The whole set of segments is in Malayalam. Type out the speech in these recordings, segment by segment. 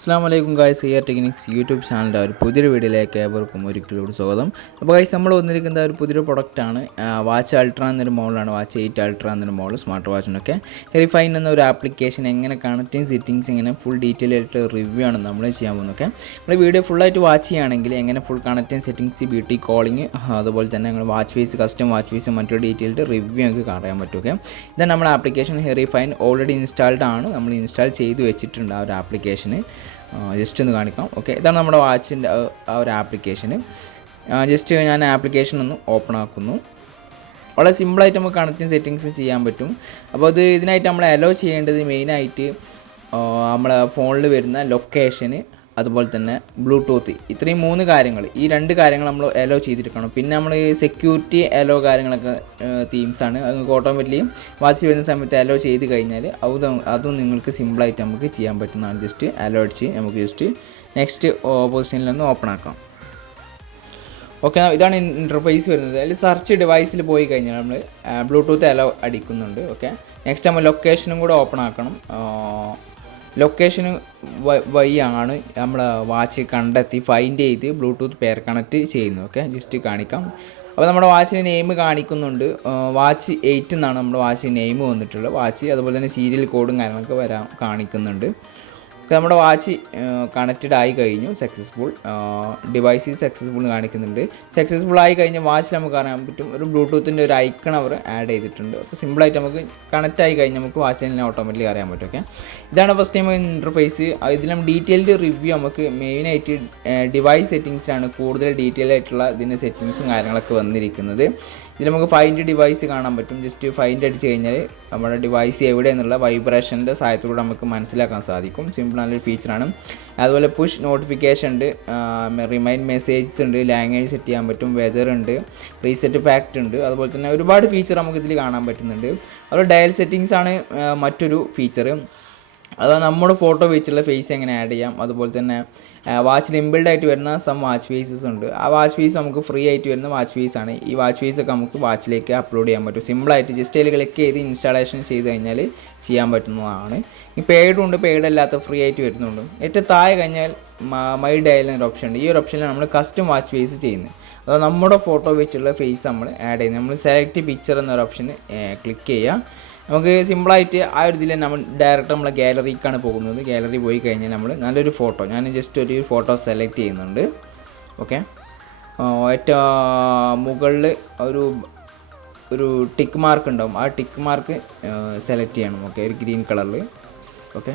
Assalamualaikum guys, here technics YouTube channel ഒരു പുതിയൊരു വീഡിയോയിലേക്ക് ഏവർക്കും ഒരിക്കലും സ്വാഗതം. അപ്പോൾ ഗൈസ് നമ്മൾ വന്നിരിക്കുന്ന ഒരു പുതിയൊരു പ്രൊഡക്റ്റ് ആണ്. വാച്ച് അൾട്ര എന്നൊരു മോഡലാണ്. വാച്ച് 8 അൾട്ര എന്നൊരു മോഡൽ സ്മാർട്ട് വാച്ചിനൊക്കെ ഹെറിഫൈൻ എന്ന ഒരു ആപ്ലിക്കേഷൻ എങ്ങനെ കണക്റ്റിംഗ് സെറ്റിംഗ്സ് എങ്ങനെ ഫുൾ ഡീറ്റെയിൽ ആയിട്ട് റിവ്യൂ ആണ് നമ്മൾ ചെയ്യാൻ പോകുന്നതൊക്കെ. നമ്മൾ വീഡിയോ ഫുള്ളായിട്ട് വാച്ച് ചെയ്യുകയാണെങ്കിൽ എങ്ങനെ full connecting settings, beauty calling, അതുപോലെ തന്നെ നിങ്ങൾ watch face, custom watch face, മറ്റൊരു ഡീറ്റെയിൽഡ് റിവ്യൂ നമുക്ക് കാണാൻ പറ്റും. ഓക്കെ, ഇതാണ് നമ്മുടെ ആപ്ലിക്കേഷൻ ഹെറിഫൈൻ. ഓൾറെഡി ഇൻസ്റ്റാൾഡ് ആണ്, നമ്മൾ ഇൻസ്റ്റാൾ ചെയ്ത് വെച്ചിട്ടുണ്ട് ആ ഒരു ആപ്ലിക്കേഷന്. ജസ്റ്റ് ഒന്ന് കാണിക്കാം. ഓക്കെ, ഇതാണ് നമ്മുടെ വാച്ചിൻ്റെ ആ ഒരു ആപ്ലിക്കേഷന്. ജസ്റ്റ് ഞാൻ ആപ്ലിക്കേഷൻ ഒന്ന് ഓപ്പൺ ആക്കുന്നു. വളരെ സിമ്പിളായിട്ട് നമുക്ക് കണക്റ്റിംഗ് സെറ്റിങ്സ് ചെയ്യാൻ പറ്റും. അപ്പോൾ ഇതിനായിട്ട് നമ്മൾ അലോ ചെയ്യേണ്ടത് മെയിനായിട്ട് നമ്മളെ ഫോണിൽ വരുന്ന ലൊക്കേഷന്, അതുപോലെ തന്നെ ബ്ലൂടൂത്ത്, ഇത്രയും 3 കാര്യങ്ങൾ, ഈ 2 കാര്യങ്ങൾ നമ്മൾ അലോ ചെയ്തിരിക്കണം. പിന്നെ നമ്മൾ സെക്യൂരിറ്റി അലോ കാര്യങ്ങളൊക്കെ തീംസാണ്, നിങ്ങൾക്ക് ഓട്ടോമാറ്റിക്കലി വാച്ച് വരുന്ന സമയത്ത് അലോ ചെയ്ത് കഴിഞ്ഞാൽ അതും നിങ്ങൾക്ക് സിമ്പിളായിട്ട് നമുക്ക് ചെയ്യാൻ പറ്റുന്നതാണ്. ജസ്റ്റ് അലോ അടിച്ച് നമുക്ക് ജസ്റ്റ് നെക്സ്റ്റ് പൊസിഷനിലൊന്ന് ഓപ്പൺ ആക്കാം. ഓക്കെ, ഇതാണ് ഇൻ്റർഫേസ് വരുന്നത്. അതിൽ സെർച്ച് ഡിവൈസിൽ പോയി കഴിഞ്ഞാൽ നമ്മൾ ബ്ലൂടൂത്ത് അലോ അടിക്കുന്നുണ്ട്. ഓക്കെ, നെക്സ്റ്റ് നമ്മൾ ലൊക്കേഷനും കൂടെ ഓപ്പൺ ആക്കണം. ലൊക്കേഷന് വഴിയാണ് നമ്മൾ വാച്ച് കണ്ടെത്തി ഫൈൻഡ് ചെയ്ത് ബ്ലൂടൂത്ത് പെയർ കണക്റ്റ് ചെയ്യുന്നത്. ഓക്കെ, ജസ്റ്റ് കാണിക്കാം. അപ്പോൾ നമ്മുടെ വാച്ചിന് നെയിം കാണിക്കുന്നുണ്ട്. വാച്ച് 8 എന്നാണ് നമ്മുടെ വാച്ച് നെയിം വന്നിട്ടുള്ളത്. വാച്ച് അതുപോലെ തന്നെ സീരിയൽ കോഡും കാര്യങ്ങളൊക്കെ കാണിക്കുന്നുണ്ട്. നമ്മുടെ വാച്ച് കണക്റ്റഡ് ആയി കഴിഞ്ഞു, സക്സസ്ഫുൾ, ഡിവൈസ് സക്സസ്ഫുൾ കാണിക്കുന്നുണ്ട്. സക്സസ്ഫുൾ ആയി കഴിഞ്ഞ വാച്ചിൽ നമുക്ക് അറിയാൻ പറ്റും ഒരു ബ്ലൂടൂത്തിൻ്റെ ഒരു ഐക്കൺ അവർ ആഡ് ചെയ്തിട്ടുണ്ട്. അപ്പോൾ സിമ്പിളായിട്ട് നമുക്ക് കണക്റ്റ് ആയി കഴിഞ്ഞാൽ നമുക്ക് വാച്ചിൽ തന്നെ ഓട്ടോമാറ്റിക്കലി അറിയാൻ പറ്റും. ഓക്കെ, ഇതാണ് ഫസ്റ്റ് ടൈം ഇൻ്റർഫേസ്. ഇതിലും ഡീറ്റെയിൽഡ് റിവ്യൂ നമുക്ക് മെയിനായിട്ട് ഡിവൈസ് സെറ്റിങ്സിലാണ് കൂടുതൽ ഡീറ്റെയിൽ ആയിട്ടുള്ള ഇതിൻ്റെ സെറ്റിങ്സും കാര്യങ്ങളൊക്കെ വന്നിരിക്കുന്നത്. ഇതിൽ നമുക്ക് ഫൈൻഡ് ഡിവൈസ് കാണാൻ പറ്റും. ജസ്റ്റ് ഫൈൻഡ് അടിച്ച് കഴിഞ്ഞാൽ നമ്മുടെ ഡിവൈസ് എവിടെയെന്നുള്ള വൈബ്രേഷൻ്റെ സഹായത്തോടെ നമുക്ക് മനസ്സിലാക്കാൻ സാധിക്കും. സിമ്പിൾ നല്ലൊരു ഫീച്ചറാണ്. അതുപോലെ പുഷ് നോട്ടിഫിക്കേഷൻ ഉണ്ട്, റിമൈൻഡ് മെസ്സേജസ് ഉണ്ട്, ലാംഗ്വേജ് സെറ്റ് ചെയ്യാൻ പറ്റും, വെതർ ഉണ്ട്, റീസെറ്റ് ഫാക്റ്റ് ഉണ്ട്. അതുപോലെ തന്നെ ഒരുപാട് ഫീച്ചർ നമുക്ക് ഇതിൽ കാണാൻ പറ്റുന്നുണ്ട്. അതുപോലെ ഡയൽ സെറ്റിങ്സ് ആണ് മറ്റൊരു ഫീച്ചർ. അത് നമ്മുടെ ഫോട്ടോ വെച്ചുള്ള ഫേസ് എങ്ങനെ ആഡ് ചെയ്യാം. അതുപോലെ തന്നെ വാച്ചിൽ ഇൻബിൽഡ് ആയിട്ട് വരുന്ന വാച്ച് ഫേസസ് ഉണ്ട്. ആ വാച്ച് ഫേസ് നമുക്ക് ഫ്രീ ആയിട്ട് വരുന്ന വാച്ച് ഫേസ് ആണ്. ഈ വാച്ച് ഫേസ് ഒക്കെ നമുക്ക് വാച്ചിലേക്ക് അപ്ലോഡ് ചെയ്യാൻ പറ്റും. സിമ്പിളായിട്ട് ജസ്റ്റ് അതിൽ ക്ലിക്ക് ചെയ്ത് ഇൻസ്റ്റാളേഷൻ ചെയ്ത് കഴിഞ്ഞാൽ ചെയ്യാൻ പറ്റുന്നതാണ്. ഈ പെയ്ഡും ഉണ്ട്, പെയ്ഡ് അല്ലാത്ത ഫ്രീ ആയിട്ട് വരുന്നുണ്ട്. ഏറ്റവും താഴെ കഴിഞ്ഞാൽ മൈ ഡയൽ എന്നൊരു ഓപ്ഷൻ ഉണ്ട്. ഈ ഒരു ഓപ്ഷനിലാണ് നമ്മൾ കസ്റ്റം വാച്ച് ഫേസ് ചെയ്യുന്നത്. അതായത് നമ്മുടെ ഫോട്ടോ വെച്ചുള്ള ഫേസ് നമ്മൾ ആഡ് ചെയ്യുന്നത്. നമ്മൾ സെലക്ട് പിക്ചർ എന്നൊരു ഓപ്ഷന് ക്ലിക്ക് ചെയ്യുക. നമുക്ക് സിമ്പിളായിട്ട് ആ ഒരു ഇതിൽ നമ്മൾ ഡയറക്റ്റ് നമ്മളെ ഗാലറിക്കാണ് പോകുന്നത്. ഗാലറി പോയി കഴിഞ്ഞാൽ നമ്മൾ നല്ലൊരു ഫോട്ടോ, ഞാൻ ജസ്റ്റ് ഒരു ഫോട്ടോ സെലക്ട് ചെയ്യുന്നുണ്ട്. ഓക്കെ, ഏറ്റവും മുകളിൽ ഒരു ടിക്ക് മാർക്ക് ഉണ്ടാവും. ആ ടിക്ക് മാർക്ക് സെലക്ട് ചെയ്യണം. ഓക്കെ, ഒരു ഗ്രീൻ കളറിൽ. ഓക്കെ,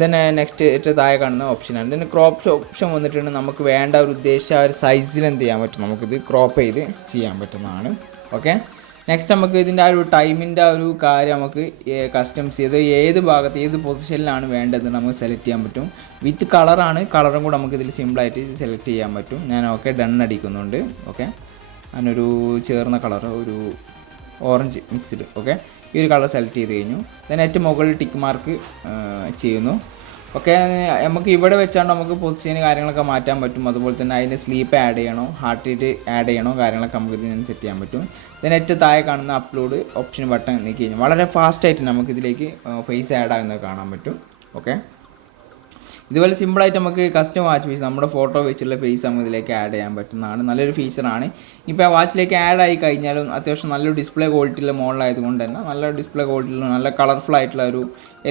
തന്നെ നെക്സ്റ്റ് ഏറ്റവും താഴെ കാണുന്ന ഓപ്ഷനാണ്. ഇതിന് ക്രോപ്പ് ഓപ്ഷൻ വന്നിട്ടുണ്ട്. നമുക്ക് വേണ്ട ഒരു ഉദ്ദേശിച്ച ഒരു സൈസിൽ എന്ത് ചെയ്യാൻ പറ്റും, നമുക്കിത് ക്രോപ്പ് ചെയ്ത് ചെയ്യാൻ പറ്റുന്നതാണ്. ഓക്കെ, നെക്സ്റ്റ് നമുക്ക് ഇതിൻ്റെ ആ ഒരു ടൈമിൻ്റെ ആ ഒരു കാര്യം നമുക്ക് കസ്റ്റംസ് ചെയ്ത് ഏത് ഭാഗത്ത് ഏത് പൊസിഷനിലാണ് വേണ്ടത് നമുക്ക് സെലക്ട് ചെയ്യാൻ പറ്റും. വിത്ത് കളറാണ്, കളറും കൂടെ നമുക്ക് ഇതിൽ സിമ്പിളായിട്ട് സെലക്ട് ചെയ്യാൻ പറ്റും. ഞാൻ ഓക്കെ ഡൺ അടിക്കുന്നുണ്ട്. ഓക്കെ, അതിനൊരു ചേർന്ന കളർ, ഒരു ഓറഞ്ച് മിക്സ്ഡ്. ഓക്കെ, ഈ ഒരു കളർ സെലക്ട് ചെയ്ത് കഴിഞ്ഞു. then ഏറ്റവും മുകളിൽ ടിക്ക് മാർക്ക് ചെയ്യുന്നു. ഓക്കെ, നമുക്ക് ഇവിടെ വെച്ചാണ്ട് നമുക്ക് പൊസിഷന് കാര്യങ്ങളൊക്കെ മാറ്റാൻ പറ്റും. അതുപോലെ തന്നെ അതിൻ്റെ സ്ലീപ്പ് ആഡ് ചെയ്യണോ, ഹാർട്ട് റേറ്റ് ആഡ് ചെയ്യണോ, കാര്യങ്ങളൊക്കെ നമുക്ക് ഇതിന് സെറ്റ് ചെയ്യാൻ പറ്റും. then ഏറ്റവും താഴെ കാണുന്ന അപ്ലോഡ് ഓപ്ഷൻ ബട്ടൺ നീക്കി കഴിഞ്ഞാൽ വളരെ ഫാസ്റ്റായിട്ട് നമുക്കിതിലേക്ക് ഫേസ് ആഡ് ആകുന്നത് കാണാൻ പറ്റും. ഓക്കെ, ഇതുപോലെ സിമ്പിളായിട്ട് നമുക്ക് കസ്റ്റം വാച്ച് ഫേസ് നമ്മുടെ ഫോട്ടോ വെച്ചുള്ള ഫേസ് നമുക്ക് ഇതിലേക്ക് ആഡ് ചെയ്യാൻ പറ്റുന്നതാണ്. നല്ലൊരു ഫീച്ചറാണ്. ഇപ്പോൾ ആ വാച്ചിലേക്ക് ആഡ് ആയി കഴിഞ്ഞാലും അത്യാവശ്യം നല്ലൊരു ഡിസ്പ്ലേ ക്വാളിറ്റിയുള്ള മോഡലായതുകൊണ്ട് തന്നെ നല്ല ഡിസ്പ്ലേ ക്വാളിറ്റിയുള്ള നല്ല കളർഫുൾ ആയിട്ടുള്ള ഒരു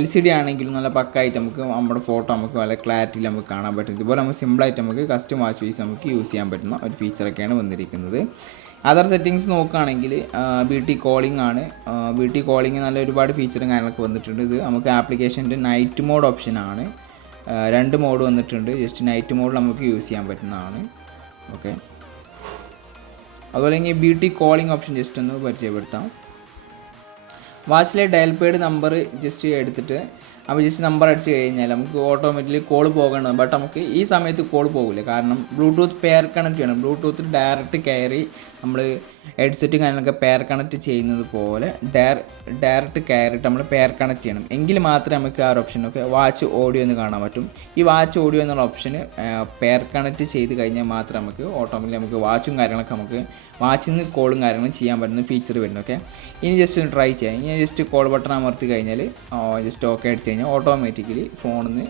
LCD ആണെങ്കിലും നല്ല പക്കായിട്ട് നമുക്ക് നമ്മുടെ ഫോട്ടോ നമുക്ക് വളരെ ക്ലാരിറ്റിയിൽ നമുക്ക് കാണാൻ പറ്റും. ഇതുപോലെ നമുക്ക് സിമ്പിളായിട്ട് നമുക്ക് കസ്റ്റം വാച്ച് ഫേസ് നമുക്ക് യൂസ് ചെയ്യാൻ പറ്റുന്ന ഒരു ഫീച്ചറൊക്കെയാണ് വന്നിരിക്കുന്നത്. അതർ സെറ്റിങ്സ് നോക്കുകയാണെങ്കിൽ ബ്യൂട്ടി കോളിംഗ് ആണ്. ബ്യൂട്ടി കോളിംഗ് നല്ല ഒരുപാട് ഫീച്ചറും കാര്യങ്ങളൊക്കെ വന്നിട്ടുണ്ട്. ഇത് നമുക്ക് ആപ്ലിക്കേഷൻ്റെ നൈറ്റ് മോഡ് ഓപ്ഷനാണ്. 2 മോഡ് വന്നിട്ടുണ്ട്. ജസ്റ്റ് നൈറ്റ് മോഡിൽ നമുക്ക് യൂസ് ചെയ്യാൻ പറ്റുന്നതാണ്. ഓക്കെ, അതുപോലെ ഈ ബ്യൂട്ടി കോളിംഗ് ഓപ്ഷൻ ജസ്റ്റ് ഒന്ന് പരിചയപ്പെടുത്താം. വാച്ചിലെ ഡയൽ പേഡ് നമ്പർ ജസ്റ്റ് എടുത്തിട്ട് അപ്പോൾ ജസ്റ്റ് നമ്പർ അടിച്ച് കഴിഞ്ഞാൽ നമുക്ക് ഓട്ടോമാറ്റിക്കലി കോൾ പോകേണ്ടത്. ബട്ട് നമുക്ക് ഈ സമയത്ത് കോൾ പോകില്ല, കാരണം ബ്ലൂടൂത്ത് പെയർ കണക്റ്റ് ചെയ്യണം. ബ്ലൂടൂത്ത് ഡയറക്റ്റ് കയറി നമ്മൾ ഹെഡ്സെറ്റും കാര്യങ്ങളൊക്കെ പെയർ കണക്ട് ചെയ്യുന്നത് പോലെ ഡയറക്റ്റ് കയറിയിട്ട് നമ്മൾ പെയർ കണക്ട് ചെയ്യണം. എങ്കിൽ മാത്രമേ നമുക്ക് ആ ഒരു ഓപ്ഷനൊക്കെ വാച്ച് ഓഡിയോ എന്ന് കാണാൻ പറ്റും. ഈ വാച്ച് ഓഡിയോ എന്നുള്ള ഓപ്ഷന് പെയർ കണക്ട് ചെയ്ത് കഴിഞ്ഞാൽ മാത്രമേ നമുക്ക് ഓട്ടോമാറ്റിക്കലി നമുക്ക് വാച്ചും കാര്യങ്ങളൊക്കെ നമുക്ക് വാച്ചിൽ നിന്ന് കോളും കാര്യങ്ങളും ചെയ്യാൻ പറ്റുന്ന ഫീച്ചർ വരുന്നു. ഓക്കെ, ഇനി ജസ്റ്റ് ഒന്ന് ട്രൈ ചെയ്യാം. ഇനി ജസ്റ്റ് കോൾ ബട്ടൺ അമർത്തി കഴിഞ്ഞാൽ ജസ്റ്റ് ഓക്കെ അടിച്ച് കഴിഞ്ഞാൽ ഓട്ടോമാറ്റിക്കലി ഫോണിൽ നിന്ന്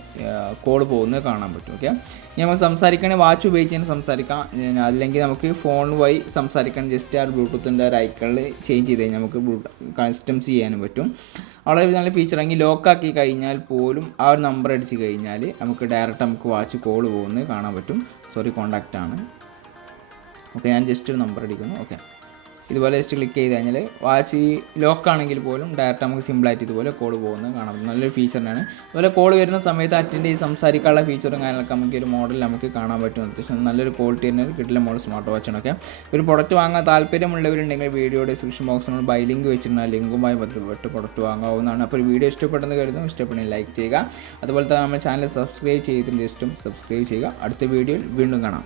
കോൾ പോകുന്നത് കാണാൻ പറ്റും. ഓക്കെ, ഇനി നമുക്ക് സംസാരിക്കുകയാണെങ്കിൽ വാച്ച് ഉപയോഗിച്ച് സംസാരിക്കാം, അല്ലെങ്കിൽ നമുക്ക് ഫോൺ വഴി സംസാരിക്കാൻ ജസ്റ്റ് ആ ബ്ലൂടൂത്തിൻ്റെ ഒരു ഐക്കണിൽ ചേഞ്ച് ചെയ്ത് കഴിഞ്ഞാൽ നമുക്ക് കസ്റ്റംസ് ചെയ്യാനും പറ്റും. വളരെ നല്ല ഫീച്ചറാണെങ്കിൽ ലോക്കാക്കി കഴിഞ്ഞാൽ പോലും ആ ഒരു നമ്പർ അടിച്ച് കഴിഞ്ഞാൽ നമുക്ക് ഡയറക്റ്റ് നമുക്ക് വാച്ച് കോൾ പോകുന്നത് കാണാൻ പറ്റും. കോൺടാക്റ്റ് ആണ്. ഓക്കെ, ഞാൻ ജസ്റ്റ് ഒരു നമ്പർ അടിക്കുന്നു. ഓക്കെ, ഇതുപോലെ ജസ്റ്റ് ക്ലിക്ക് ചെയ്ത് കഴിഞ്ഞാൽ വാച്ച് ലോക്കാണെങ്കിൽ പോലും ഡയറക്റ്റ് നമുക്ക് സിമ്പിളായിട്ട് ഇതുപോലെ കോൾ പോകുന്നത് കാണാം. നല്ലൊരു ഫീച്ചറിനാണ്. അതുപോലെ കോൾ വരുന്ന സമയത്ത് അറ്റൻഡ് ചെയ്ത് സംസാരിക്കാനുള്ള ഫീച്ചറും കാര്യങ്ങളൊക്കെ നമുക്ക് ഒരു മോഡൽ നമുക്ക് കാണാൻ പറ്റും. അത്യാവശ്യം നല്ലൊരു ക്വാളിറ്റി തന്നെ കിട്ടില്ല മോഡൽ സ്മാർട്ട് വാച്ചിനൊക്കെ. ഒരു പ്രൊഡക്റ്റ് വാങ്ങാൻ താല്പര്യമുള്ളവരുണ്ടെങ്കിൽ വീഡിയോ ഡിസ്ക്രിപ്ഷൻ ബോക്സിൽ നമ്മൾ ബൈ ലിങ്ക് വെച്ചിട്ടുണ്ട്. ആ ലിങ്കുമായി ബന്ധപ്പെട്ട് പ്രൊഡക്റ്റ് വാങ്ങാവുന്നതാണ്. അപ്പോൾ വീഡിയോ ഇഷ്ടപ്പെടുന്ന കരുതും, ഇഷ്ടപ്പെടുന്ന ലൈക്ക് ചെയ്യുക. അതുപോലെ തന്നെ നമ്മുടെ ചാനൽ സബ്സ്ക്രൈബ് ചെയ്തിട്ടുണ്ട്, ജസ്റ്റും സബ്സ്ക്രൈബ് ചെയ്യുക. അടുത്ത വീഡിയോയിൽ വീണ്ടും കാണാം.